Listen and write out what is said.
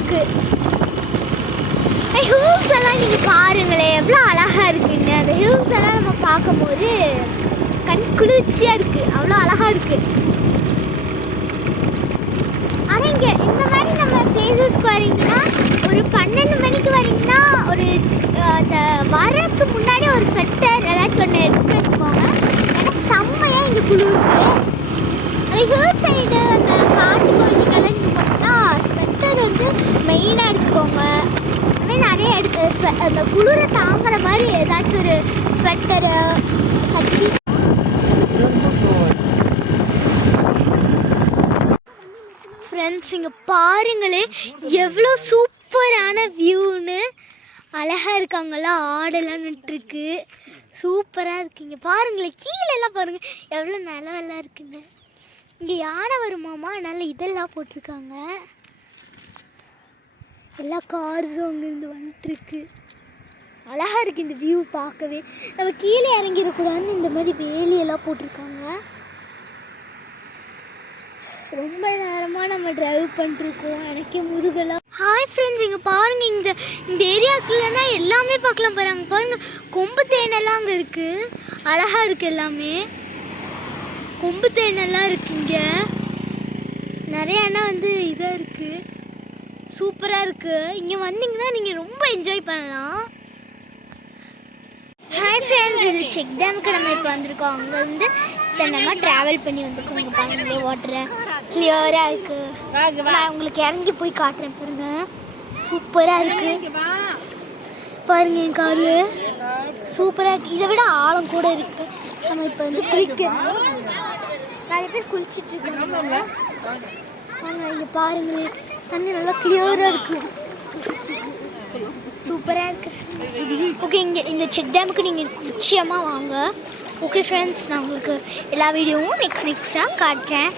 இருக்கு. ஹில்ஸ் எல்லாம் நீங்கள் பாருங்களேன் எவ்வளோ அழகாக இருக்குன்னு. அந்த ஹில்ஸ் எல்லாம் நம்ம பார்க்கும்போது கண் குளிர்ச்சியாக இருக்குது, அவ்வளோ அழகாக இருக்குது. ஆனால் இங்கே இந்த மாதிரி நம்ம பிளேசஸ்க்கு வரீங்கன்னா ஒரு 12 மணிக்கு வரீங்கன்னா ஒரு வரக்கு முன்னாடி ஒரு ஸ்வெட்டர் ஏதாச்சும் ஒன்று எடுத்து வச்சுக்கோங்க. ஏன்னா செம்மையாக இங்கே குளிருக்கு. அந்த ஹில் சைடு அந்த காட்டு பகுதிக்கெல்லாம் நீங்கள் பார்த்தா ஸ்வெட்டர் வந்து மெயினாக எடுத்துக்கோங்க. நிறைய அந்த குளிரை தாங்குற மாதிரி ஏதாச்சும் ஒரு ஸ்வெட்டரு கட்சி. ஃப்ரெண்ட்ஸ் இங்கே பாருங்களே எவ்வளோ சூப்பரான வியூன்னு. அழகாக இருக்காங்களா, ஆடெல்லாம் நட்டுருக்கு, சூப்பராக இருக்குங்க. பாருங்களேன் கீழெல்லாம் பாருங்கள் எவ்வளோ நிலவெல்லாம் இருக்குங்க. இங்கே யானை வருமாமா, அதனால் இதெல்லாம் போட்டிருக்காங்க. எல்லா கார்ஸும் அங்கேருந்து வந்துட்டுருக்கு. அழகாக இருக்குது இந்த வியூ பார்க்கவே. நம்ம கீழே இறங்கிடக்கூடாதுன்னு இந்த மாதிரி வேலியெல்லாம் போட்டிருக்காங்க. ரொம்ப நேரமாக நம்ம ட்ரைவ் பண்ணிருக்கோம், எனக்கே முதுகெல்லாம். ஹாய் ஃப்ரெண்ட்ஸ், இங்கே பாருங்கள் இந்த ஏரியாக்குள்ளனா எல்லாமே பார்க்கலாம். போகிறாங்க பாருங்கள், கொம்பு தேனெல்லாம் அங்கே இருக்குது, அழகாக இருக்குது எல்லாமே. கொம்பு தேனெல்லாம் இருக்குங்க நிறைய. ஆனால் வந்து இதாக இருக்குது, சூப்பராக இருக்குது. இங்கே வந்தீங்கன்னா நீங்கள் ரொம்ப என்ஜாய் பண்ணலாம். ஹாய் ஃப்ரெண்ட்ஸ், இது செக் டேமுக்கு நம்ம இப்போ வந்திருக்கோம். அங்கேருந்து நம்ம ட்ராவல் பண்ணி வந்திருக்கோம். இங்கே பாருங்களே வாட்டரை கிளியராக இருக்குது. நான் உங்களுக்கு இறங்கி போய் காட்டுறேன் பாருங்க, சூப்பராக இருக்குது. பாருங்க என் காலு சூப்பராக இருக்குது. இதை விட ஆழம் கூட இருக்குது. நம்ம இப்போ வந்து குளிக்கிறோம், நிறைய பேர் குளிச்சுட்டு இருக்காங்க. வாங்க இங்கே பாருங்களேன், தண்ணி நல்லா கிளியராக இருக்குது, சூப்பராக இருக்குது. ஓகே, இங்கே இந்த செக் டேமுக்கு நீங்கள் நிச்சயமாக வாங்க. ஓகே ஃப்ரெண்ட்ஸ், நான் உங்களுக்கு எல்லா வீடியோவும் நெக்ஸ்ட்டாக காட்டுறேன்.